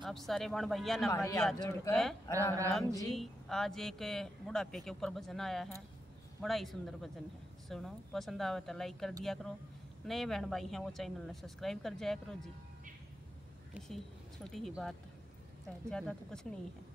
आप सारे बहन भैया न भाई हाथ जोड़ के राम राम जी। आज एक बुढ़ापे के ऊपर भजन आया है, बड़ा ही सुंदर भजन है, सुनो। पसंद आवे तो लाइक कर दिया करो, नए बहन भाई हैं वो चैनल ने सब्सक्राइब कर जाया करो जी। इसी छोटी ही बात है, ज़्यादा तो कुछ नहीं है।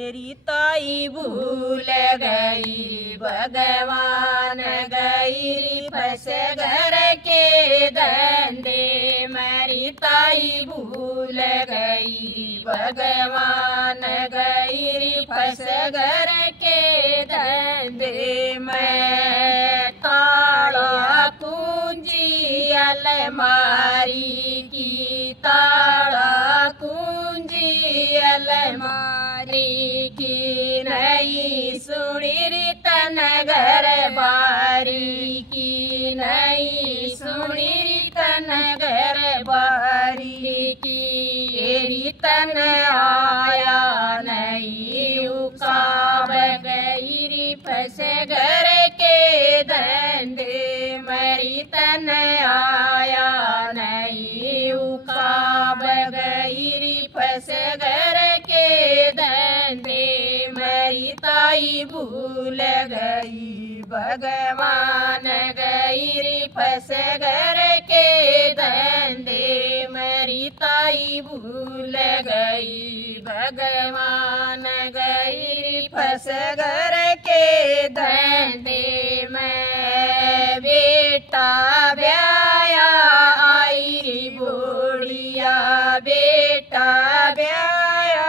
एरी ताई भूल गई भगवान गई फंस घर के धंधे, मेरी ताई भूल गई भगवान गई फंस घर के धंधे में। ताला कुंजी अलमारी की, ताला कुंजी अलमारी की, नहीं सुनी रितन घर बारी की, नहीं सुनी रितन घर बारी की। रितन आया नहीं उकाब गई फंस घर के धंधे, मेरी तन आया नहीं उकाब गई फंस घर के धंधे, मेरी ताई भूल गई भगवान गई फंस घर के धंधे, मेरी ताई भूल गई भगवान गई फंस घर के धंधे में। बेटा ब्याया आई बूढ़िया, बेटा ब्याया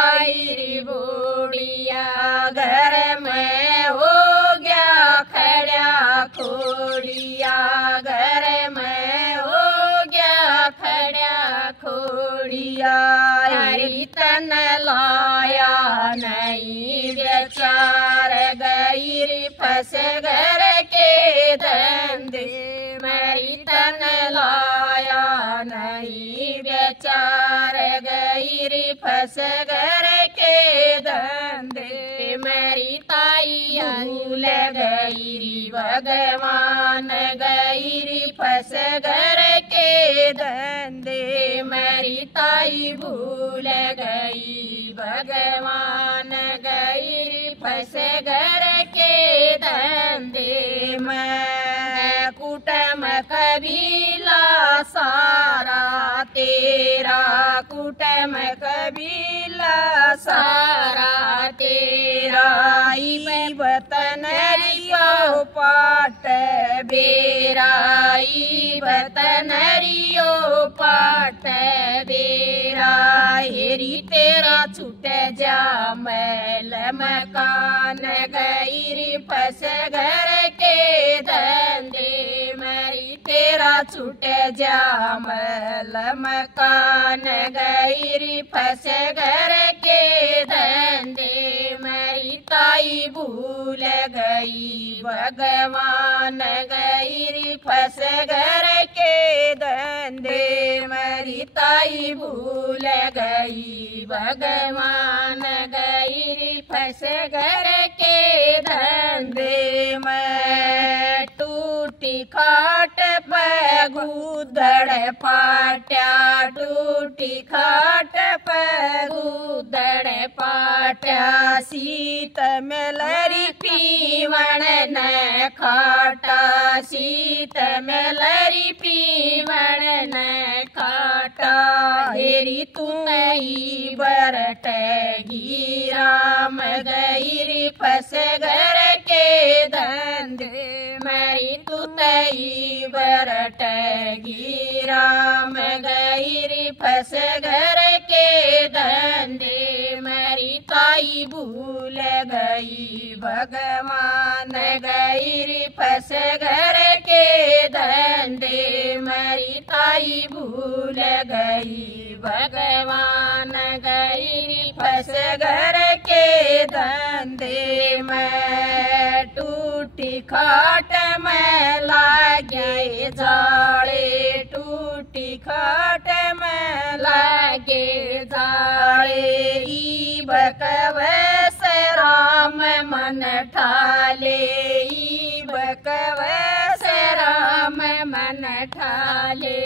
आई बूढ़िया, घर में हो गया खड़ा खोड़िया, घर में हो गया खड़ा खोड़िया। रितन लाया नहीं बेचार गई फंस घर के धंधे, मेरी तन लाया नहीं बेचार गई फंस घर के धंधे, मेरी ताई भूल गई भगवान गई फंस घर के धंधे, मेरी ताई भूल गई भगवान गई फंस घर के धंधे में। कुटुंब कबीला सारा तेरा, कुटुंब कबीला सारा तेरा, वतन रियो पाट बेराई, वतन रियो पाट बेरा। हेरी तेरा छूट जा मैल मकान गई फंस घर के धंधे, मेरी तेरा छूट जा मैल मकान गई फंस घर के धंधे, मेरी ताई भूल गई भगवान गई फंस घर के धंधे, मेरी ताई भूल गई भगवान गई फंस घर के धंधे में। टूटी खाट पे गूदड़ पाट्या, टूटी खाट पे गूदड़ पाट्या, सीत मेलरी पीवण न खाटा, सीत मेलरी पीवण न खाटा। हेरी तू नहीं बरटेगी राम गई फंस घर के धंधे, मेरी तू नहीं बरटेगी राम गई फंस घर के धंधे, मेरी ताई भूल गई भगवान गई फंस घर के धंधे, मेरी ताई भूल गई भगवान गई फंस घर के धंधे में। टूटी खाट में लागे जाड़े, टूटी खाट में लागे जाड़े, बकवस राम मन ठाले, बकवस राम मन ठाले।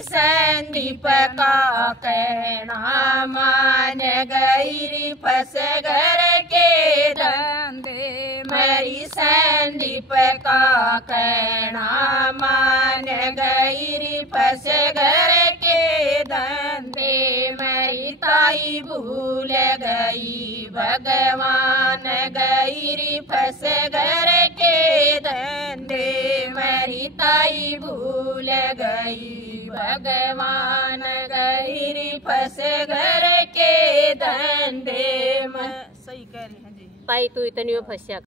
मेरी संदीप का कहना मान गई री फंस घर के धंधे। मेरी संदीप का कहना मान गई री फंस घर के धंधे। मेरी ताई भूल गई भगवान गई री फंस घर के धंधे। मेरी ताई भूल गई भगवान गई री फंस घर के धंधे। सही कह रही हैं जी। पाई तू इतनी फंसिया।